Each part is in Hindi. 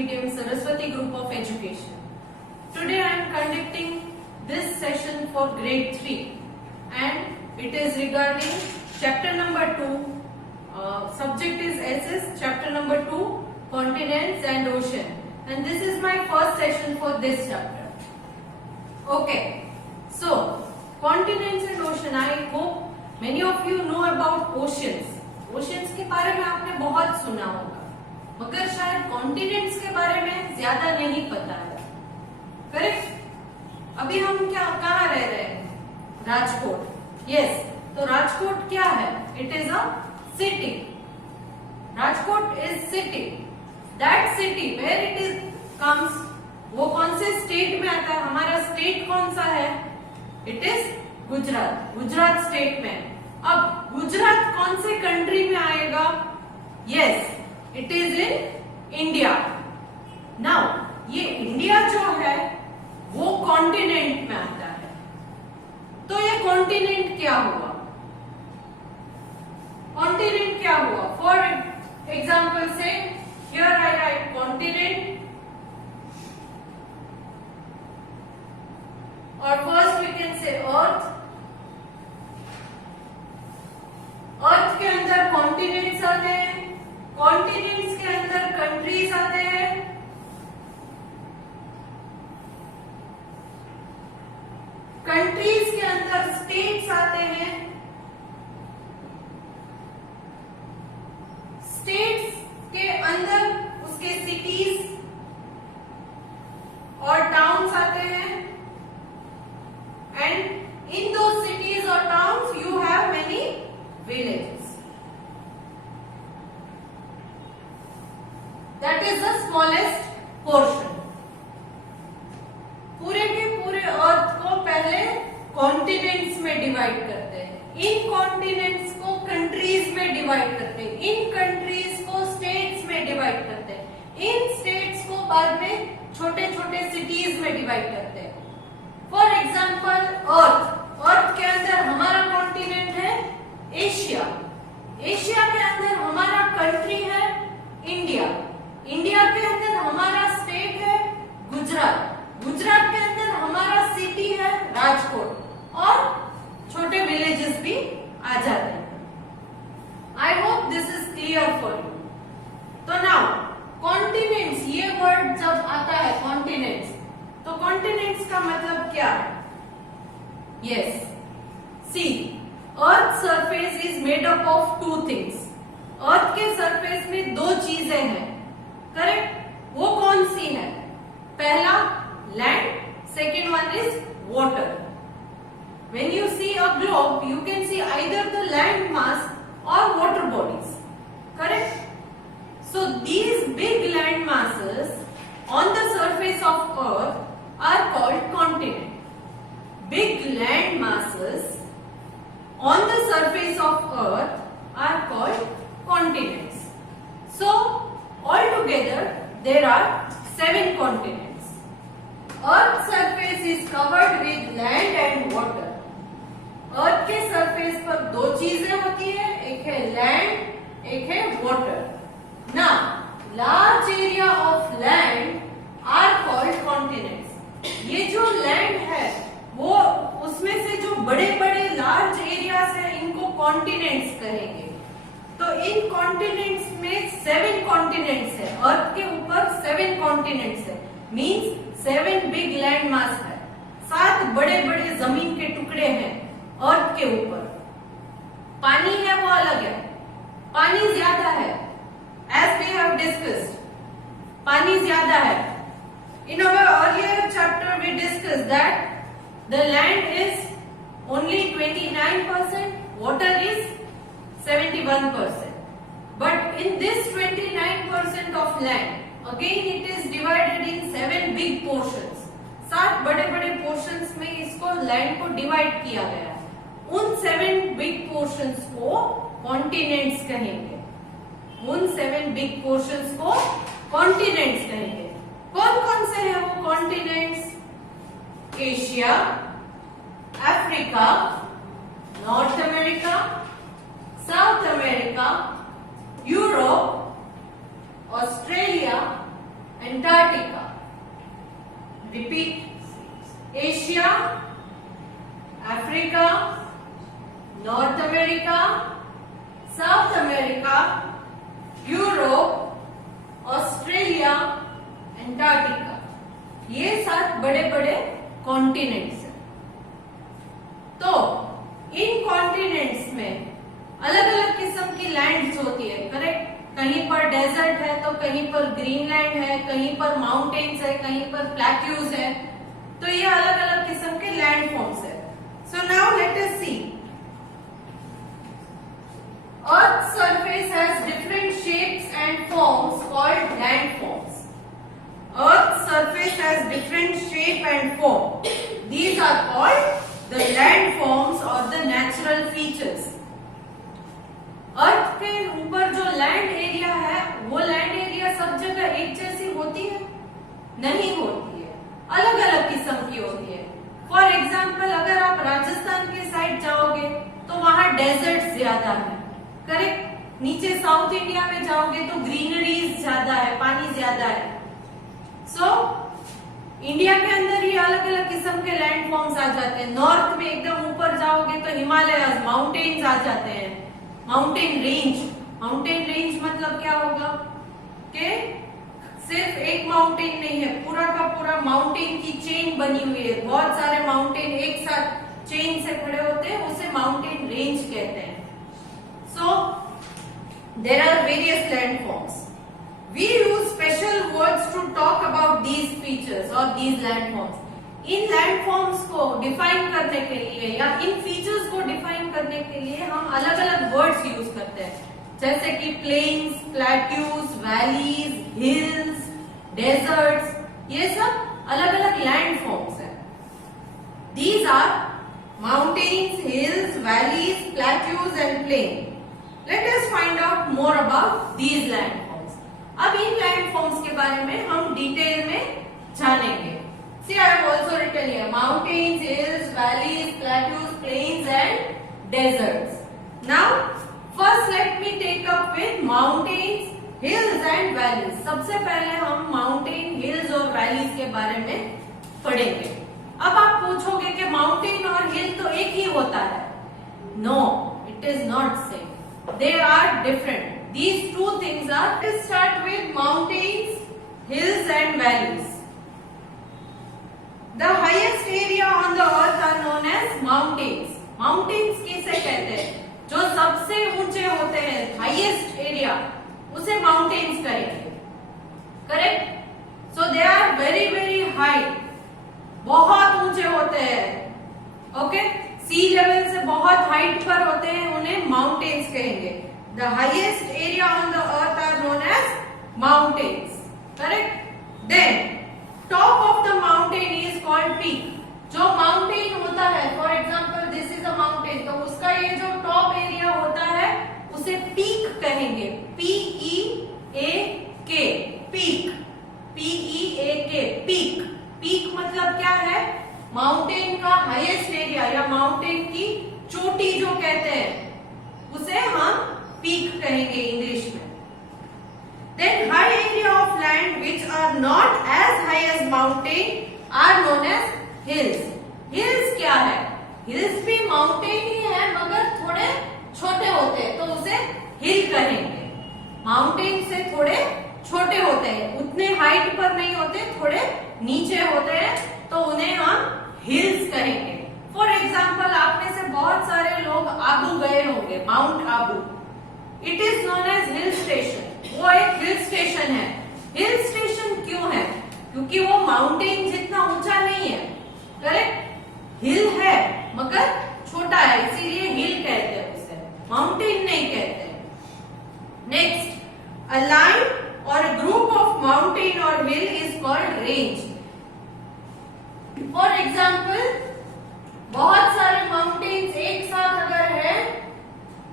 Medium Saraswati Group of Education. Today I am conducting this session for grade 3 and it is regarding chapter number 2. Subject is SS, chapter number 2, Continents and Ocean, and this is my first session for this chapter. Okay, so continents and ocean. I hope many of you know about oceans. Oceans के बारे में आपने बहुत सुना होगा, मगर शायद कॉन्टिनेंट्स के बारे में ज्यादा नहीं पता है. करेक्ट? अभी हम कहाँ रह रहे हैं? राजकोट. यस. तो राजकोट क्या है? It is a city. Rajkot is city. That city where it is comes, वो कौन से स्टेट में आता है? हमारा स्टेट कौन सा है? It is Gujarat. Gujarat state में. अब गुजरात कौन से कंट्री में आएगा? Yes, it is in India. Now ये इंडिया जो है वो कॉन्टिनेंट में आता है. तो ये कॉन्टिनेंट क्या हुआ? कॉन्टिनेंट क्या हुआ? For example say here I write continent, और first we can say earth. अर्थ के अंदर कॉन्टिनेंट्स आते हैं, कॉन्टिनेंट्स के अंदर कंट्रीज आते हैं, कंट्रीज के अंदर स्टेट्स आते हैं, स्टेट्स के अंदर उसके सिटीज और टाउन्स आते हैं, and in those cities or towns you have many villages. That is the smallest portion. पूरे के पूरे अर्थ को पहले कॉन्टिनेंट्स में डिवाइड करते हैं, इन कॉन्टिनेंट्स को कंट्रीज में डिवाइड करते हैं, इन कंट्रीज को स्टेट्स में डिवाइड करते हैं, इन स्टेट्स को बाद में छोटे छोटे सिटीज में डिवाइड करते हैं. फॉर एग्जाम्पल अर्थ. अर्थ के अंदर हमारा कॉन्टिनेंट है एशिया. एशिया के अंदर हमारा कंट्री है इंडिया. इंडिया के अंदर हमारा स्टेट है गुजरात. गुजरात के अंदर हमारा सिटी है राजकोट, और छोटे विलेजेस भी आ जाते हैं. I hope this is clear for you. तो नाउ कॉन्टिनेंट्स, ये वर्ड जब आता है कॉन्टिनेंट्स, तो कॉन्टिनेंट्स का मतलब क्या है? Yes, see, earth surface is made up of two things. Earth के सरफेस में दो चीजें हैं. करेक्ट? वो कौन सी है? पहला land, second one is water. When you see a globe, you can see either the land mass or water bodies. Correct? So these big land masses on the surface of Earth are called continent. Big land masses on the surface of Earth are called continents. So altogether there are 7 continents. Earth's surface is covered with land and water. अर्थ के सरफेस पर दो चीजें होती है, एक है लैंड, एक है water. Now large area of land are called continents. ये जो लैंड है वो उसमें से जो बड़े बड़े लार्ज एरियाज है इनको कॉन्टिनेंट्स कहेंगे. तो इन कॉन्टिनेंट्स में 7 कॉन्टिनेंट्स है. अर्थ के ऊपर 7 कॉन्टिनेंट्स है, मीन्स 7 बिग लैंड मास है. 7 बड़े बड़े जमीन के टुकड़े हैं अर्थ के ऊपर. पानी है वो अलग है, पानी ज्यादा है. एज वी हैव डिस्कस्ड, पानी ज्यादा है. In our earlier chapter we discussed that the land is only 29%, water is 71%. But in this 29% of land again it is divided in 7 big portions. 7 बड़े बड़े पोर्शंस में इसको लैंड को डिवाइड किया गया है. उन 7 बिग पोर्शंस को कॉन्टिनेंट्स कहेंगे. उन 7 बिग पोर्शंस को कॉन्टिनेंट्स कहेंगे. कौन कौन से हैं वो continents? Asia, Africa, north America, south America, Europe, Australia, Antarctica. Repeat. Asia, Africa, North America, South America, Europe, Australia, Antarctica. ये 7 बड़े बड़े कॉन्टिनेंट्स हैं। तो इन कॉन्टिनेंट्स में अलग अलग किस्म की लैंड्स होती है, करेक्ट? कहीं पर डेजर्ट है तो कहीं पर ग्रीनलैंड है, कहीं पर माउंटेन्स है, कहीं पर प्लेट्यूज है। तो ये अलग अलग किस्म के लैंड फॉर्म्स है। So now let us see. Earth surface has different shapes and forms called landforms. Earth's surface has different shape and form. These are called the landforms or the natural features. अर्थ के ऊपर जो लैंड एरिया है, वो लैंड एरिया सब जगह एक जैसी होती है? नहीं होती है, अलग अलग किस्म की होती है। फॉर एग्जाम्पल, अगर आप राजस्थान के साइड जाओगे तो वहां डेजर्ट ज्यादा है, करेक्ट? नीचे साउथ इंडिया में जाओगे तो ग्रीनरीज ज्यादा है, पानी ज्यादा है। सो इंडिया के अंदर ही अलग अलग किस्म के लैंड फॉर्म्स आ जाते हैं। नॉर्थ में एकदम ऊपर जाओगे तो हिमालयस, माउंटेन्स आ जाते हैं, माउंटेन रेंज। माउंटेन रेंज मतलब क्या होगा कि सिर्फ एक माउंटेन नहीं है, पूरा का पूरा माउंटेन की चेन बनी हुई है, बहुत सारे माउंटेन एक साथ चेन से खड़े होते हैं, उसे माउंटेन रेंज कहते हैं। So there are various land forms. We use special words to talk about these features or these landforms. In landforms को डिफाइन करने के लिए या इन फीचर्स को डिफाइन करने के लिए हम अलग अलग वर्ड्स यूज करते हैं, जैसे कि plains, plateaus, valleys, hills, deserts, ये सब अलग अलग लैंडफॉर्म्स हैं. These are mountains, hills, valleys, plateaus and plain. Let us find out more about these landforms. अब इन लैंडफॉर्म्स के बारे में हम डिटेल में जानेंगे. See, I have also written here mountains, hills, valleys, plateaus, plains and deserts. Now, first let me take up with mountains, hills and valleys. सबसे पहले हम माउंटेन, हिल्स और वैलीज के बारे में पढ़ेंगे. अब आप पूछोगे कि माउंटेन और हिल तो एक ही होता है. No, it is not same. They are different. These two things are. Let's start with mountains, hills and valleys. The highest area on the earth are known as mountains. Mountains किसे कहते हैं? जो सबसे ऊंचे होते हैं, highest area, उसे mountains कहेंगे. Correct? So they are very very high. बहुत ऊंचे होते हैं. Okay? सी लेवल से बहुत हाइट पर होते हैं, उन्हें mountains कहेंगे. The highest area on the earth are known as mountains. Correct? Then, top of the mountain is called peak. जो mountain होता है, for example, this is a mountain, तो उसका ये जो top area होता है, उसे peak कहेंगे. P-E-A-K, peak. P-E-A-K, peak. Peak मतलब क्या है? माउंटेन का हाईएस्ट एरिया या माउंटेन की चोटी जो कहते हैं, उसे हम पीक कहेंगे इंग्लिश में. Then high area of land which are not as high as mountain are known as hills. Hills क्या है? Hills भी माउंटेन ही है मगर थोड़े छोटे होते हैं, तो उसे हिल कहेंगे. माउंटेन से थोड़े छोटे होते हैं, उतने हाइट पर नहीं होते, थोड़े नीचे होते हैं, तो उन्हें हम हिल्स कहेंगे. फॉर एग्जाम्पल, आप में से बहुत सारे लोग आबू गए होंगे, mount Abu. It is known as hill station. वो एक हिल स्टेशन है. हिल स्टेशन क्यों है? क्योंकि वो माउंटेन जितना ऊंचा नहीं है. करेक्ट? हिल है मगर छोटा है, इसीलिए हिल कहते हैं उसे, माउंटेन नहीं कहते. नेक्स्ट, अ लाइन और अ ग्रुप ऑफ माउंटेन और hill is called range. For example, बहुत सारे माउंटेन्स एक साथ अगर है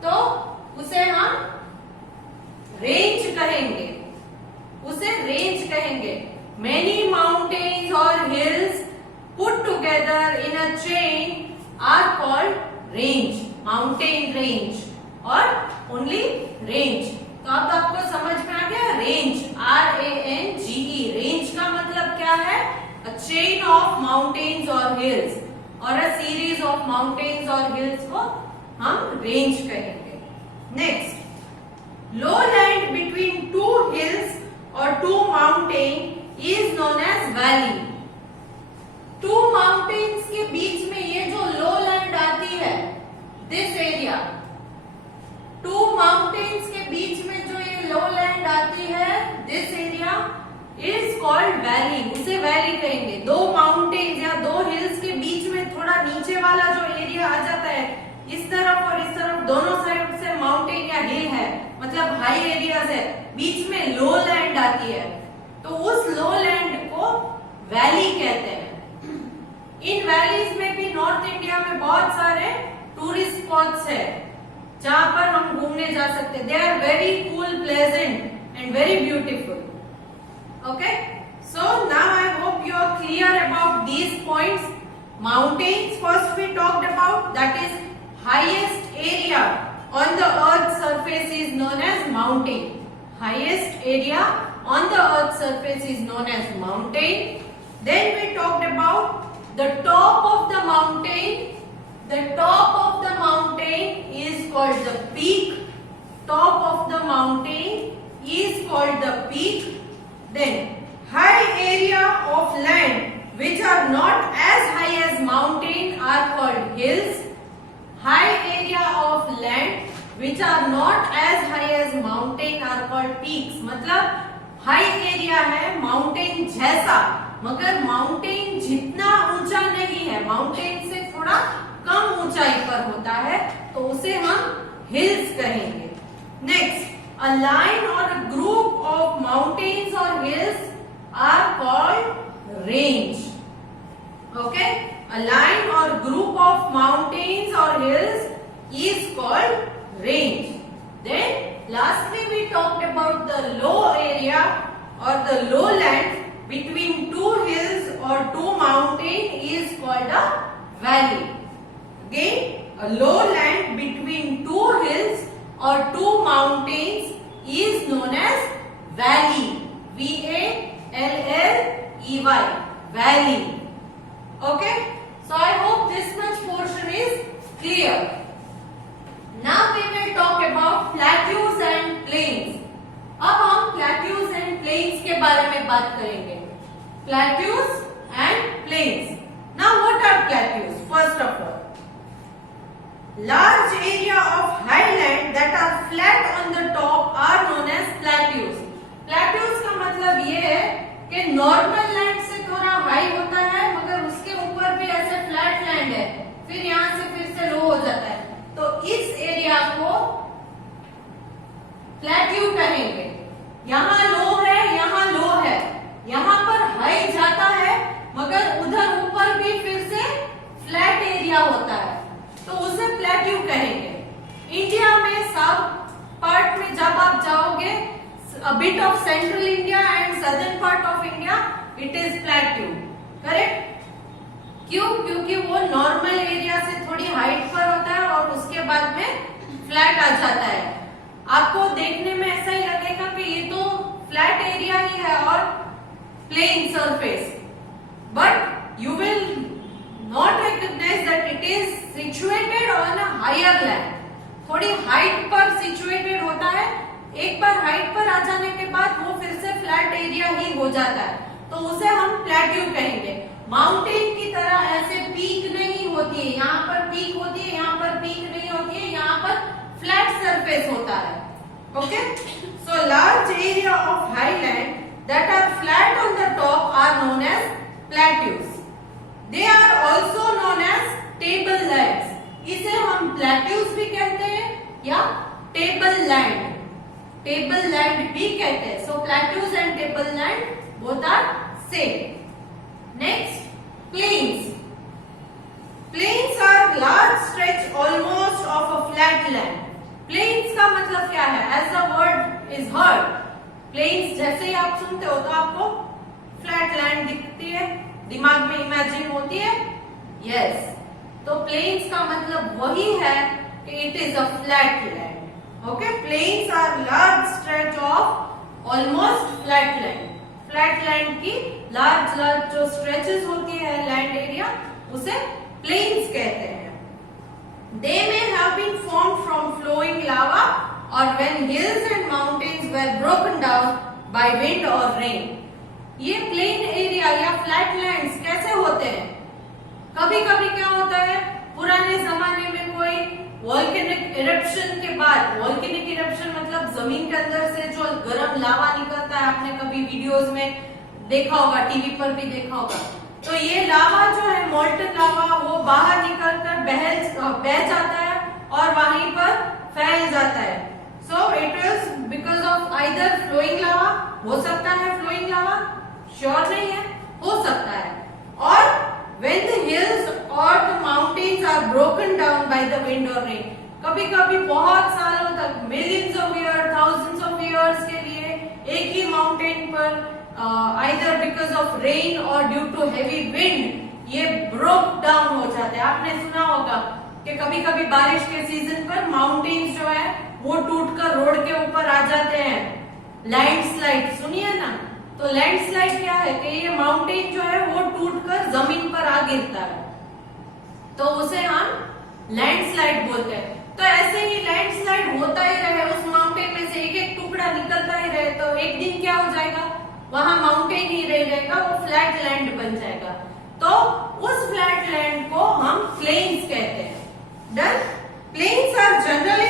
तो उसे हम रेंज कहेंगे. उसे रेंज कहेंगे. मेनी माउंटेन्स और hills put together in a chain are called range. Mountain range और ओनली रेंज. तो अब आपको समझ में आ गया range, RANGE, chain of mountains और हिल्स और अ सीरीज ऑफ माउंटेन्स और हिल्स को हम रेंज कहेंगे। Next, low land between two hills और two mountain is known as valley. Two mountains के बीच में ये जो लो लैंड आती है, दिस एरिया, टू माउंटेन्स के बीच में जो ये लो लैंड आती है, this area is called valley. उसे वैली कहेंगे। दो माउंटेन्स या दो हिल्स के बीच में थोड़ा नीचे वाला जो एरिया आ जाता है, इस तरफ और इस तरफ दोनों साइड से माउंटेन या हिल है, मतलब हाई एरियाज है, बीच में लो लैंड आती है, तो उस लो लैंड को वैली कहते हैं। इन वैलीज में भी नॉर्थ इंडिया में बहुत सारे टूरिस्ट स्पॉट्स है जहां पर हम घूमने जा सकते हैं। They are very cool, pleasant and very beautiful. Okay, so now I hope you are clear about these points. Mountains first we talked about, that is highest area on the earth's surface is known as mountain. Highest area on the earth's surface is known as mountain. Then we talked about the top of the mountain. The top of the mountain is called the peak. Top of the mountain is called the peak. Then high area of land which are not as high as mountain are called hills. High area of land which are not as high as mountain are called peaks. मतलब हाई एरिया है माउंटेन जैसा, मगर माउंटेन जितना ऊंचा नहीं है, माउंटेन से थोड़ा कम ऊंचाई पर होता है, तो उसे हम हिल्स कहेंगे। नेक्स्ट, अ लाइन और अ ग्रुप ऑफ माउंटेन्स और hills are called range. Okay, a line or group of mountains or hills is called range. Then lastly we talked about the low area or the lowland between two hills or two mountains is called a valley. Again, a lowland between two hills or two mountains is known as valley. V-A-L-L-E-Y, valley. Okay, so I hope this much portion is clear. Now we will talk about plateaus and plains. अब हम plateaus and plains के बारे में बात करेंगे। Plateaus and plains. Now what are plateaus? First of all, large area of highland that are flat on the top are known as plateaus. Plateaus का मतलब ये है कि नॉर्मल लैंड से थोड़ा हाई होता है, मगर उसके ऊपर भी ऐसे फ्लैट लैंड है, फिर यहाँ से फिर से लो हो जाता है, तो इस एरिया को प्लेट्यू कहेंगे। यहाँ लो है, यहाँ लो है, यहाँ पर हाई जाता है, मगर उधर ऊपर भी फिर से फ्लैट एरिया होता है, तो उसे प्लेट्यू कहेंगे। इंडिया में साउथ पार्ट में जब आप जाओगे, a bit of central India and southern part of India, it is plateau. Correct? क्यों? क्योंकि वो नॉर्मल एरिया से थोड़ी हाइट पर होता है और उसके बाद में फ्लैट आ जाता है। आपको देखने में ऐसा ही लगेगा कि ये तो फ्लैट एरिया ही है और plane surface, but you will not recognize that it is situated on a higher land. थोड़ी हाइट पर सिचुएटेड होता है, एक बार हाइट पर आ जाने के बाद वो फिर से फ्लैट एरिया ही हो जाता है, तो उसे हम प्लेट्यू कहेंगे। माउंटेन की तरह ऐसे पीक नहीं होती है, यहाँ पर पीक होती है, यहाँ पर पीक नहीं होती है, यहाँ पर फ्लैट सरफेस होता है। Okay, so large area of highland that are flat on the top are known as plateaus. They are also known as table lands. इसे हम प्लेट्यूज भी कहते हैं या टेबल लैंड, टेबल लैंड भी कहते हैं। So plateaus and table land both are same. Next, plains. Plains are large stretch almost of a flat land. Plains का मतलब क्या है? As the word is heard, plains जैसे ही आप सुनते हो तो आपको flat land दिखती है, दिमाग में इमेजिन होती है। Yes, तो plains का मतलब वही है कि it is a flat land. Okay, plains are large stretch of almost flat land. Flat land की लार्ज लार्ज जो स्ट्रेचेस होती है लैंड एरिया, उसे प्लेन्स कहते हैं। They may have been formed from flowing lava or when hills and mountains were broken down by wind or rain. ये प्लेन एरिया या फ्लैट लैंड्स कैसे होते हैं? कभी कभी क्या होता है, पुराने जमाने में कोई वोल्केनिक इरप्शन के बाद, वोल्केनिक इरप्शन मतलब जमीन के अंदर से जो गर्म लावा निकलता है, आपने कभी वीडियोस में देखा होगा, टीवी पर भी देखा होगा। तो ये लावा जो है, मोल्टन लावा, वो बाहर निकलकर बह जाता है और वहीं पर फैल जाता है। So it is because of either flowing lava, हो सकता है फ्लोइंग लावा, श्योर नहीं है, हो सकता है, और when the hills or the mountains are broken down by the wind or rain, कभी कभी बहुत सालों तक, millions of years, thousands of years के लिए एक ही माउंटेन पर either because of rain or due to heavy wind ये broke down हो जाते हैं। आपने सुना होगा कि कभी कभी बारिश के सीजन पर माउंटेन्स जो है वो टूटकर रोड के ऊपर आ जाते हैं, लैंडस्लाइड, सुनिए ना। तो लैंडस्लाइड क्या है कि ये माउंटेन जो है वो टूटकर जमीन पर आ गिरता है, तो उसे हम लैंडस्लाइड बोलते हैं। तो ऐसे ही लैंडस्लाइड होता ही रहे, उस माउंटेन में से एक एक टुकड़ा निकलता ही रहे, तो एक दिन क्या हो जाएगा, वहां माउंटेन ही रह जाएगा, वो फ्लैट लैंड बन जाएगा। तो उस फ्लैट लैंड को हम प्लेन्स कहते हैं। Done. Plains are generally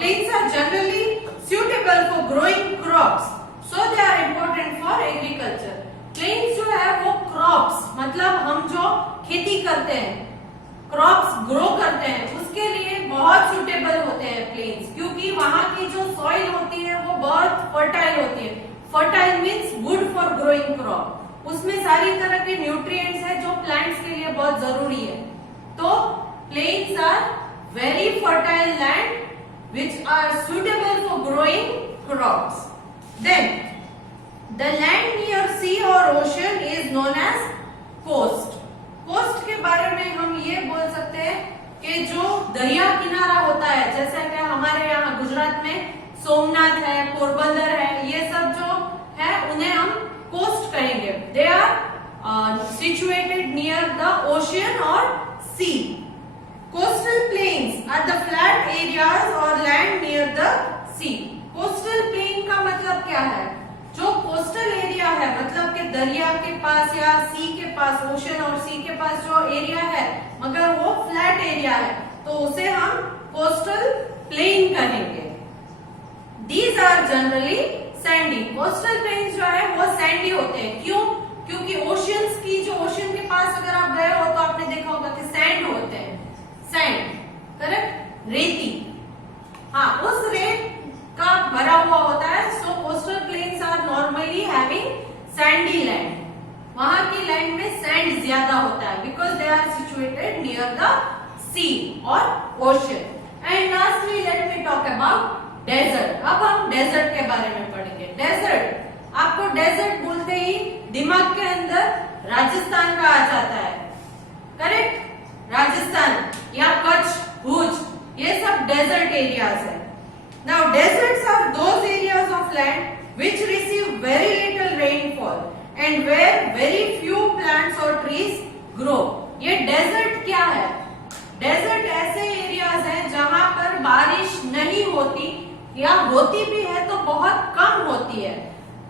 plains are generally suitable for growing crops, so they are important for agriculture. Plains जो है वो crops मतलब हम जो खेती करते हैं, crops grow करते हैं, उसके लिए बहुत suitable होते हैं plains, क्योंकि वहाँ की जो soil होती है वो बहुत fertile होती है। Fertile means good for growing crop, उसमें सारी तरह के nutrients है जो plants के लिए बहुत जरूरी है। तो plains are very fertile land which are suitable for growing crops. Then the land near sea or ocean is known as coast. Coast के बारे में हम ये बोल सकते हैं कि जो दरिया किनारा होता है, जैसे कि हमारे यहाँ गुजरात में सोमनाथ है, पोरबंदर है, ये सब जो है उन्हें हम कोस्ट कहेंगे। They are situated near the ocean or sea. Coastal plains are the flat areas or land near the sea. Coastal plain का मतलब क्या है? जो कोस्टल एरिया है, मतलब कि दरिया के पास या सी के पास, ओशन और सी के पास जो एरिया है, मगर वो फ्लैट एरिया है, तो उसे हम कोस्टल प्लेन कहेंगे। These are generally sandy. Coastal planes जो है वो सैंडी होते हैं। क्यों? क्योंकि ओशियंस की, जो ओशन के पास अगर आप गए हो तो आपने देखा होगा कि सैंड होते हैं, सैंड, करेक्ट, रेती, हाँ, उस रेत का भरा हुआ होता है। So coastal plains are normally having sandy land, वहां की लैंड में सैंड ज्यादा होता है, because they are situated near the sea और ocean. And lastly let me talk about desert. अब हम डेजर्ट के बारे में पढ़ेंगे। डेजर्ट, आपको डेजर्ट बोलते ही दिमाग के अंदर राजस्थान का आ जाता है, करेक्ट, राजस्थान या कच्छ, भुज, ये सब डेजर्ट एरियाज है। Now deserts are those areas of land which receive very little rainfall and where very few plants or trees grow. ये डेजर्ट क्या है? डेजर्ट ऐसे एरियाज हैं जहां पर बारिश नहीं होती, या होती भी है तो बहुत कम होती है।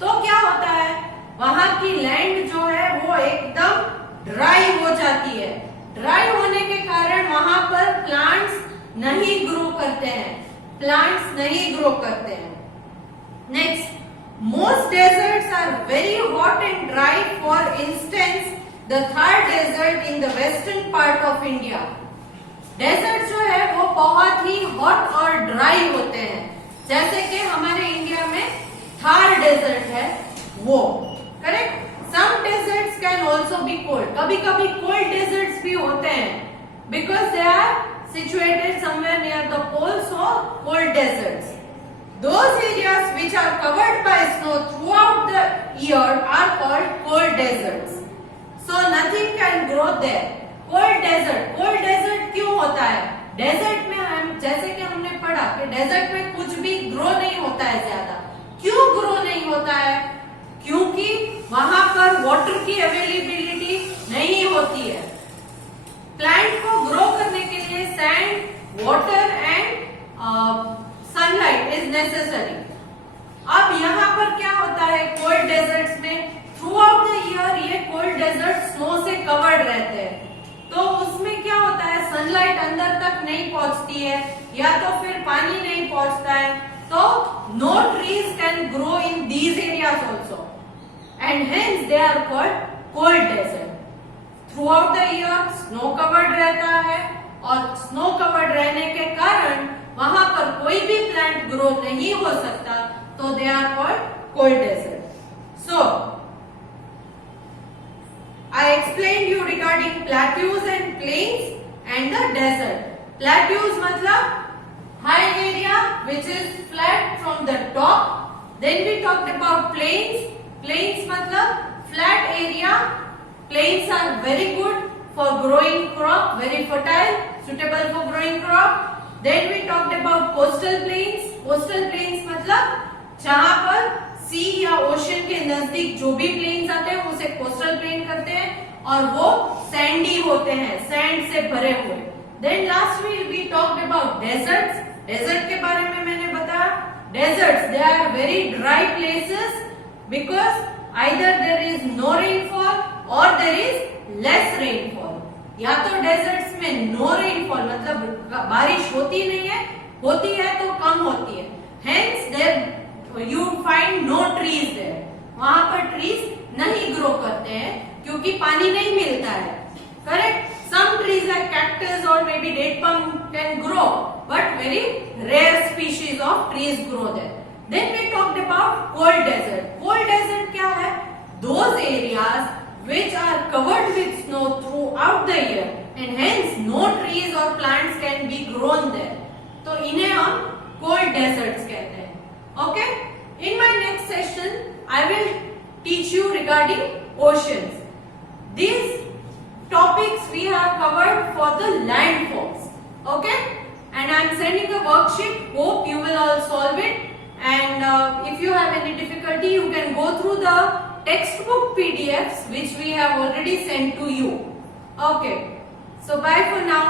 तो क्या होता है, वहां की लैंड जो है वो एकदम ड्राई हो जाती है। ड्राई होने के कारण वहां पर प्लांट्स नहीं ग्रो करते हैं, प्लांट्स नहीं ग्रो करते हैं। Next, most deserts are very hot and dry. For instance the Thar desert in the western part of India. Desert जो है वो बहुत ही हॉट और ड्राई होते हैं, जैसे कि हमारे इंडिया में थार डेजर्ट है वो, correct. Some deserts can also be cold, कभी कभी कोल्ड डेजर्ट्स भी होते हैं, because they are situated somewhere near the poles और cold deserts. Those areas which are covered by snow throughout the year are called cold deserts. So nothing can grow there. Cold desert क्यों होता है? डेजर्ट में हम, जैसे कि हमने पढ़ा कि डेजर्ट में कुछ भी ग्रो नहीं होता है ज्यादा, क्यों ग्रो नहीं होता है? क्योंकि वहां पर वाटर की अवेलेबिलिटी नहीं होती है। प्लांट को ग्रो करने के लिए sand, water and sunlight is necessary. अब यहाँ पर क्या होता है, कोल्ड डेजर्ट्स में थ्रू आउट द ईयर ये कोल्ड डेजर्ट स्नो से कवर्ड रहते हैं, तो उसमें क्या होता है, सनलाइट अंदर तक नहीं पहुंचती है या तो फिर पानी नहीं पहुंचता है, तो no trees can grow in these areas also and hence they are called cold desert. Throughout the year snow covered रहता है और स्नो कवर्ड रहने के कारण वहां पर कोई भी प्लांट ग्रो नहीं हो सकता, तो they are called cold desert. So I explained you regarding plateaus and plains and the desert. Plateaus मतलब high area which is flat from the top. Then we talked about plains. Plains मतलब flat area. Plains are very good for growing crop, very fertile, suitable for growing crop. Then we talked about coastal plains. Coastal plains मतलब जहाँ पर सी या ओशन के नजदीक जो भी प्लेन्स आते हैं उसे कोस्टल प्लेन करते हैं और वो सैंडी होते हैं, सैंड से भरे हुए। Then last we talked about deserts. Desert के बारे में मैंने बताया, deserts they are very dry places because either there is no rainfall और देयर इज लेस रेनफॉल। या तो डेजर्ट्स में नो रेनफॉल मतलब बारिश होती नहीं है, होती है तो कम होती है, hence there you find no trees there. वहां पर ट्रीज नहीं ग्रो करते हैं क्योंकि पानी नहीं मिलता है, correct? Some trees like cactus or maybe date palm can grow, but very rare species of trees grow there. Then we talked about cold desert. Cold desert क्या है? Those areas which are covered with snow throughout the year and hence no trees or plants can be grown there. तो इन्हें हम cold deserts कहते हैं. Okay? In my next session, I will teach you regarding oceans. These topics we have covered for the landforms. Okay? And I am sending a worksheet. Hope you will all solve it. And if you have any difficulty, you can go through the textbook PDFs which we have already sent to you. Okay. So bye for now.